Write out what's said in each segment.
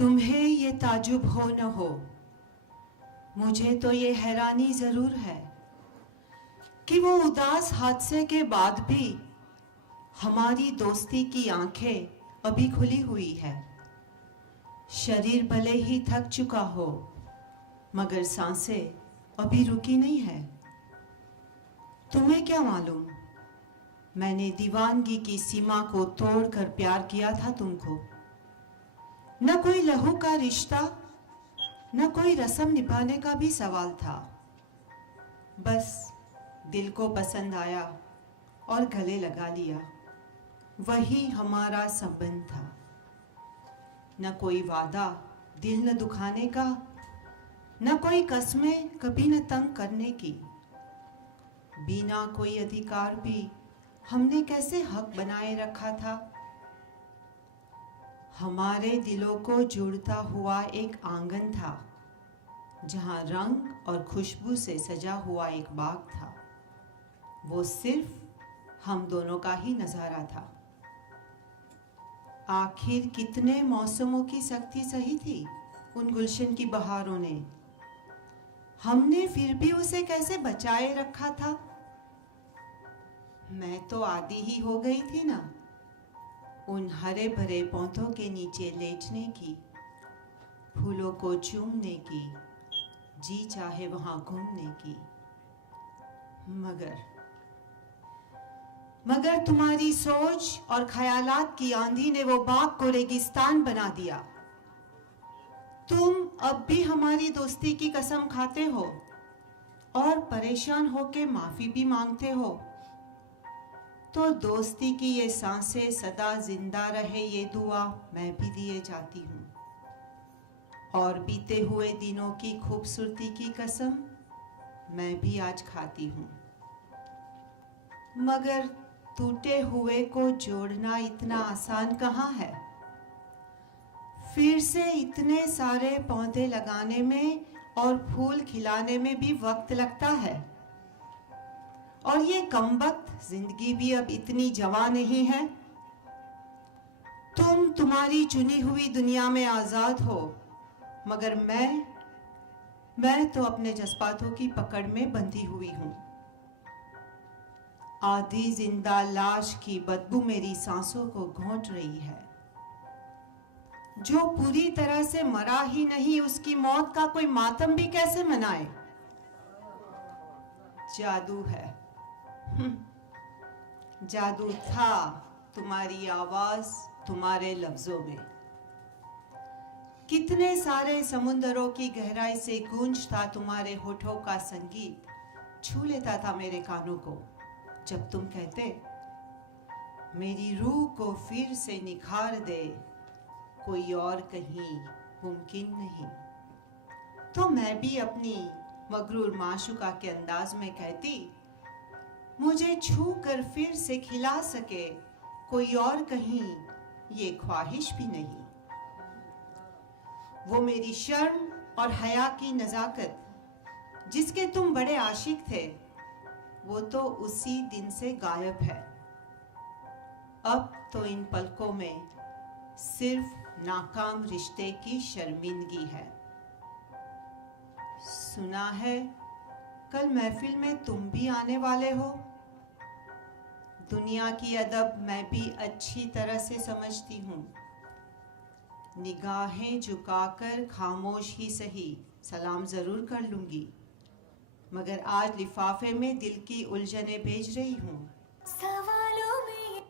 तुम्हें ये ताजुब हो न हो, मुझे तो ये हैरानी जरूर है कि वो उदास हादसे के बाद भी हमारी दोस्ती की आंखें अभी खुली हुई है। शरीर भले ही थक चुका हो, मगर सांसें अभी रुकी नहीं है। तुम्हें क्या मालूम, मैंने दीवानगी की सीमा को तोड़कर प्यार किया था तुमको। न कोई लहू का रिश्ता, न कोई रस्म निभाने का भी सवाल था। बस दिल को पसंद आया और गले लगा लिया, वही हमारा संबंध था। न कोई वादा दिल न दुखाने का, न कोई कस्में कभी न तंग करने की। बिना कोई अधिकार भी हमने कैसे हक बनाए रखा था। हमारे दिलों को जोड़ता हुआ एक आंगन था, जहां रंग और खुशबू से सजा हुआ एक बाग था। वो सिर्फ हम दोनों का ही नजारा था। आखिर कितने मौसमों की सख्ती सही थी उन गुलशन की बहारों ने। हमने फिर भी उसे कैसे बचाए रखा था। मैं तो आदी ही हो गई थी ना, उन हरे भरे पौधों के नीचे लेटने की, फूलों को चूमने की, जी चाहे वहां घूमने की। मगर तुम्हारी सोच और ख्यालात की आंधी ने वो बाग को रेगिस्तान बना दिया। तुम अब भी हमारी दोस्ती की कसम खाते हो और परेशान होके माफी भी मांगते हो। तो दोस्ती की ये सांसें सदा जिंदा रहे, ये दुआ मैं भी दिए जाती हूँ। और बीते हुए दिनों की खूबसूरती की कसम मैं भी आज खाती हूँ। मगर टूटे हुए को जोड़ना इतना आसान कहाँ है। फिर से इतने सारे पौधे लगाने में और फूल खिलाने में भी वक्त लगता है। और ये कमबख्त जिंदगी भी अब इतनी जवान नहीं है। तुम तुम्हारी चुनी हुई दुनिया में आजाद हो, मगर मैं तो अपने जज्बातों की पकड़ में बंधी हुई हूं। आधी जिंदा लाश की बदबू मेरी सांसों को घोंट रही है। जो पूरी तरह से मरा ही नहीं, उसकी मौत का कोई मातम भी कैसे मनाए। जादू है, जादू था तुम्हारी आवाज, तुम्हारे लफ्जों में। कितने सारे समुंदरों की गहराई से गूंजता तुम्हारे होठों का संगीत, छू लेता था मेरे कानों को जब तुम कहते, मेरी रूह को फिर से निखार दे, कोई और कहीं मुमकिन नहीं। तो मैं भी अपनी मगरूर माशुका के अंदाज में कहती, मुझे छू कर फिर से खिला सके कोई और कहीं, ये ख्वाहिश भी नहीं। वो मेरी शर्म और हया की नजाकत, जिसके तुम बड़े आशिक थे, वो तो उसी दिन से गायब है। अब तो इन पलकों में सिर्फ नाकाम रिश्ते की शर्मिंदगी है। सुना है कल महफिल में तुम भी आने वाले हो। दुनिया की अदब मैं भी अच्छी तरह से समझती हूँ। निगाहें झुकाकर खामोश ही सही सलाम जरूर कर लूंगी, मगर आज लिफाफे में दिल की उलझने भेज रही हूँ। सवालों में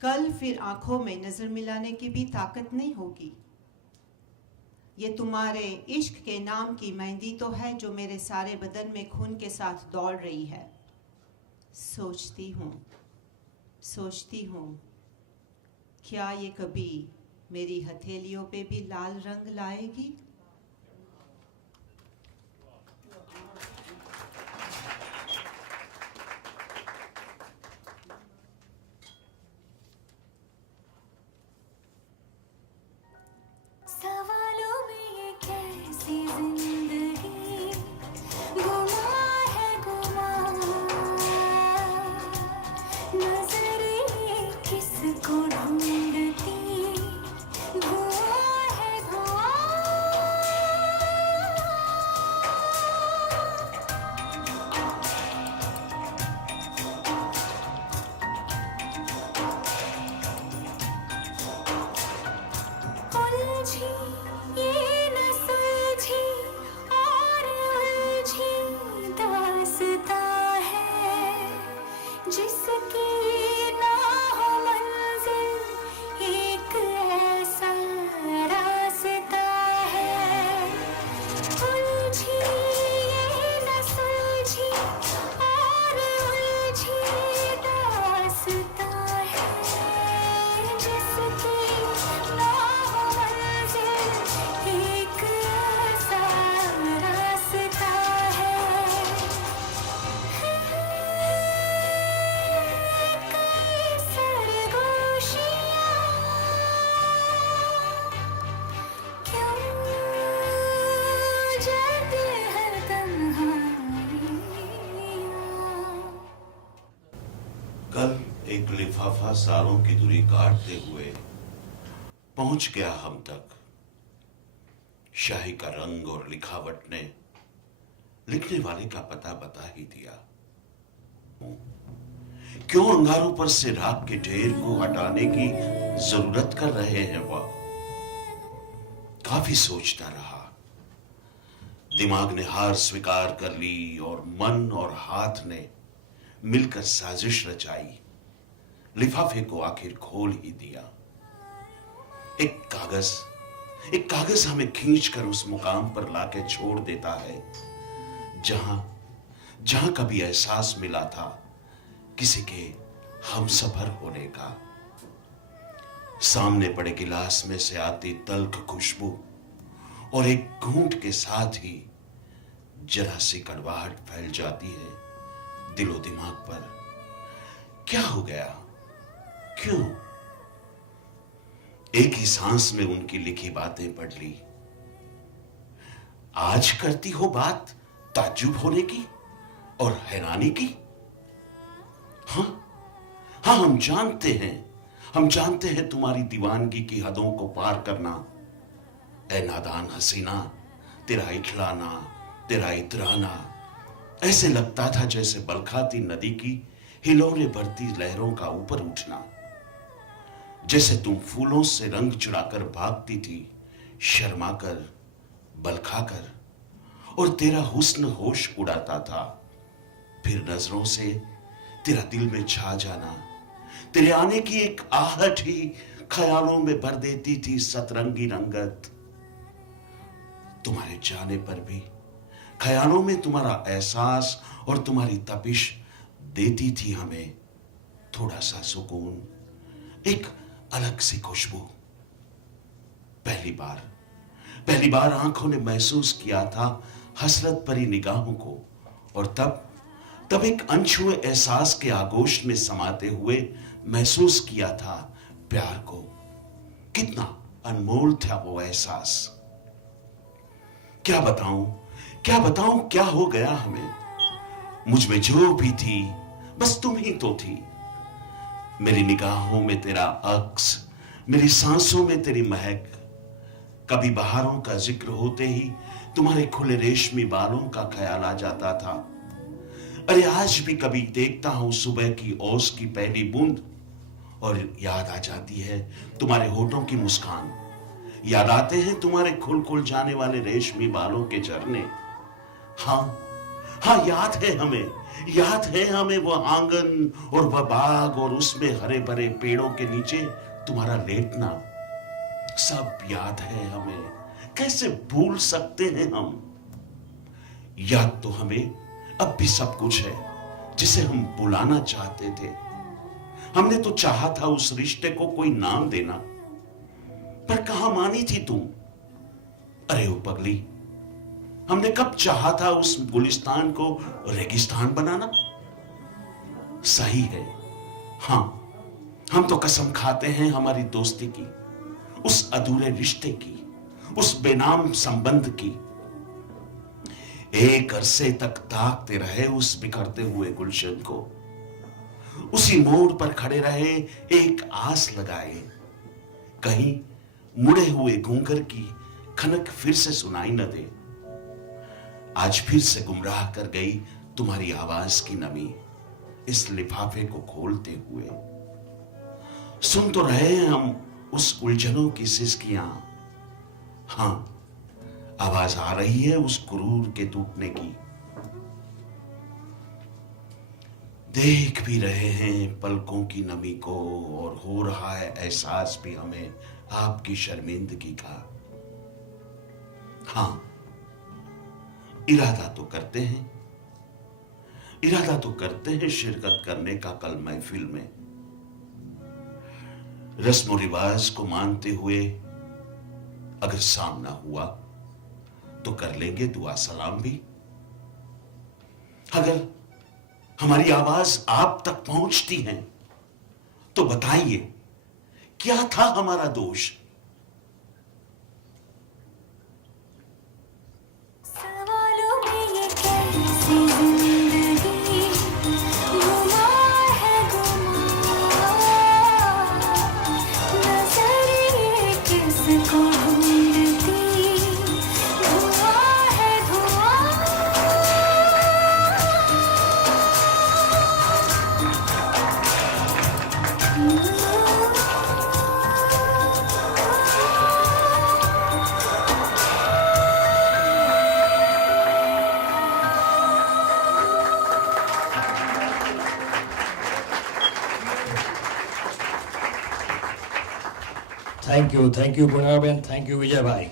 कल फिर आंखों में नजर मिलाने की भी ताकत नहीं होगी। ये तुम्हारे इश्क के नाम की मेहंदी तो है जो मेरे सारे बदन में खून के साथ दौड़ रही है। सोचती हूँ क्या ये कभी मेरी हथेलियों पे भी लाल रंग लाएगी। सवालों में ये कैसी जिंदगी, गुमा है गुमा, नजरें किसको ढूंढती, धुआं है उलझी ये न सुलझी और उलझी दास्तां है जिसकी ना हो मंजिल एक ऐसा रास्ता है उलझी ये न सुलझी और उलझी दास्तां है जिसकी ना हो मंजिल एक ऐसा रास्ता है कई सरगोशियाँ क्यों जलती है तन्हाइयाँ कल एक लिफाफा सालों की दूरी काटते हुए पहुंच गया हम तक। शाही का रंग और लिखावट ने लिखने वाले का पता बता ही दिया। क्यों अंगारों पर से राख के ढेर को हटाने की जरूरत कर रहे हैं वह? काफी सोचता रहा। दिमाग ने हार स्वीकार कर ली और मन और हाथ ने मिलकर साजिश रचाई। लिफाफे को आखिर खोल ही दिया। एक कागज हमें खींचकर उस मुकाम पर लाके छोड़ देता है जहां कभी एहसास मिला था किसी के हमसफर होने का। सामने पड़े गिलास में से आती तल्ख खुशबू और एक घूंट के साथ ही जरा सी कड़वाहट फैल जाती है दिलो दिमाग पर। क्या हो गया? क्यों? एक ही सांस में उनकी लिखी बातें पढ़ ली। आज करती हो बात ताज्जुब होने की और हैरानी की। हाँ, हम जानते हैं तुम्हारी दीवानगी की हदों को पार करना। ए नादान हसीना, तेरा इठलाना, तेरा इतराना ऐसे लगता था जैसे बलखाती नदी की हिलोरे भरती लहरों का ऊपर उठना। जैसे तुम फूलों से रंग चुराकर भागती थी, शर्माकर, बलखाकर, और तेरा हुस्न होश उड़ाता था। फिर नजरों से तेरा दिल में छा जाना, तेरे आने की एक आहट ही ख्यालों में भर देती थी सतरंगी रंगत। तुम्हारे जाने पर भी ख्यालों में तुम्हारा एहसास और तुम्हारी तपिश देती थी हमें थोड़ा सा सुकून, एक अलग सी खुशबू। पहली बार आंखों ने महसूस किया था हसरत भरी निगाहों को, और तब एक अनछुए एहसास के आगोश में समाते हुए महसूस किया था प्यार को। कितना अनमोल था वो एहसास। क्या बताऊं क्या हो गया हमें। मुझ में जो भी थी बस तुम ही तो थी। मेरी निगाहों में तेरा अक्स, मेरी सांसों में तेरी महक। कभी बहारों का जिक्र होते ही तुम्हारे खुले रेशमी बालों का ख्याल आ जाता था। अरे आज भी कभी देखता हूं सुबह की ओस की पहली बूंद और याद आ जाती है तुम्हारे होठों की मुस्कान। याद आते हैं तुम्हारे खुल जाने वाले रेशमी बालों के झरने। हाँ, याद है हमें वो आंगन और वह बाग और उसमें हरे भरे पेड़ों के नीचे तुम्हारा लेटना। सब याद है हमें। कैसे भूल सकते हैं हम? याद तो हमें अब भी सब कुछ है जिसे हम बुलाना चाहते थे। हमने तो चाहा था उस रिश्ते को कोई नाम देना, पर कहां मानी थी तुम? अरे ओ पगली, हमने कब चाहा था उस गुलिस्तान को रेगिस्तान बनाना? सही है, हां, हम तो कसम खाते हैं हमारी दोस्ती की, उस अधूरे रिश्ते की, उस बेनाम संबंध की। एक अरसे तक ताकते रहे उस बिखरते हुए गुलशन को, उसी मोड़ पर खड़े रहे, एक आस लगाए कहीं मुड़े हुए घूंघर की खनक फिर से सुनाई न दे। आज फिर से गुमराह कर गई तुम्हारी आवाज की नमी इस लिफाफे को खोलते हुए। सुन तो रहे हैं हम उस उलझनों की सिसकियां, हां, आवाज आ रही है उस गुरूर के टूटने की। देख भी रहे हैं पलकों की नमी को, और हो रहा है एहसास भी हमें आपकी शर्मिंदगी का। हां, इरादा तो करते हैं शिरकत करने का कल महफिल में। रस्म रिवाज को मानते हुए अगर सामना हुआ तो कर लेंगे दुआ सलाम भी। अगर हमारी आवाज आप तक पहुंचती है तो बताइए क्या था हमारा दोष? सवालों में ये कैसी जिंदगी गुमा है गुमा, नजर ये किसको ढूंढती धुआं है धुआं। Thank you Purnima ben, thank you Vijay भाई।